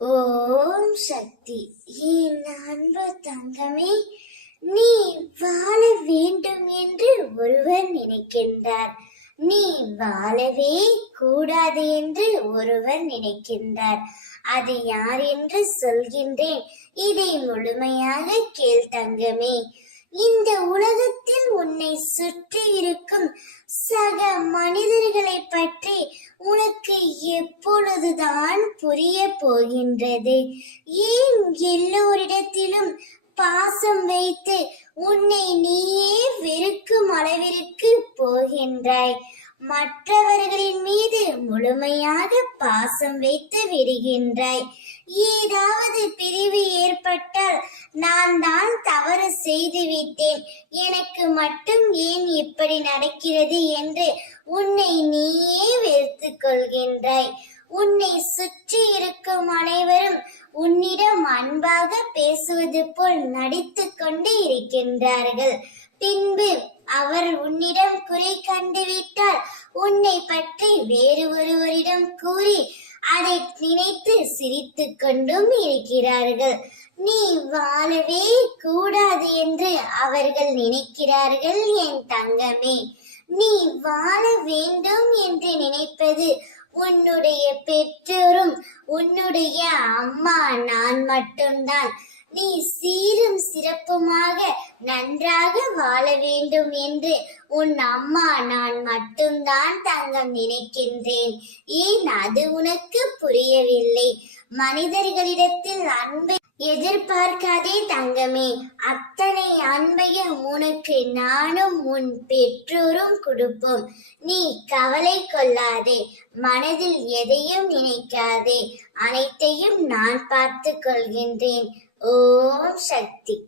ஓம் சக்தி. என் அன்பு தங்கமே, நீ வாழ வேண்டும் என்று ஒருவர் நினைக்கின்றார். நீ வாழவே கூடாது என்று ஒருவர் நினைக்கின்றார். அது யார் என்று சொல்கின்றேன், இதை முழுமையாக கேள் தங்கமே. இந்த உலகத்தில் உன்னை சுற்றி இருக்கும் சக மனிதர்களை பற்றி உனக்கு எப்பொழுதுதான் புரிய போகின்றது? ஏன் எல்லோரிடத்திலும் பாசம் வைத்து உன்னை நீயே வெறுக்கும் அளவிற்கு போகின்றாய்? மற்றவர்களின் மீது முழுமையாக பாசம் வைத்து விடுகின்றாய். ஏதாவது பிரிவு ஏற்பட்டால் நான் தான் தவறு செய்து விட்டேன், எனக்கு மட்டும் ஏன் இப்படி நடக்கிறது என்று உன்னை நீயே வெறுத்துக் கொள்கின்றாய். உன்னை சுற்றி இருக்கும் அனைவரும் உன்னிடம் அன்பாக பேசுவது போல் நடித்துக் கொண்டு இருக்கின்றார்கள். பின்பு அவர் உன்னிடம் குறை கண்டுவிட்டால் உன்னை பற்றி வேறு ஒருவரிடம் கூறி அதை நினைத்து சிரித்துக் கொண்டும் இருக்கிறார்கள். நீ வாழவே கூடாது என்று அவர்கள் நினைக்கிறார்கள் என் தங்கமே. நீ வாழ வேண்டும் என்று நினைப்பது உன்னுடைய பெற்றோரும் உன்னுடைய அம்மா நான் மட்டும்தான். நீ சீரும் சிறப்புமாக நன்றாக வாழ வேண்டும் என்று உன் அம்மா நான் மட்டும்தான் தங்கம் நினைக்கின்றேன். ஏன் அது உனக்கு புரியவில்லை? மனிதர்களிடத்தில் அன்பை எதிர்பார்க்காதே தங்கமே. அத்தனை அன்பையும் உனக்கு நானும் உன் பெற்றோரும் கொடுப்போம். நீ கவலை கொள்ளாதே, மனதில் எதையும் நினைக்காதே, அனைத்தையும் நான் பார்த்து கொள்கின்றேன். ஓம் சக்தி.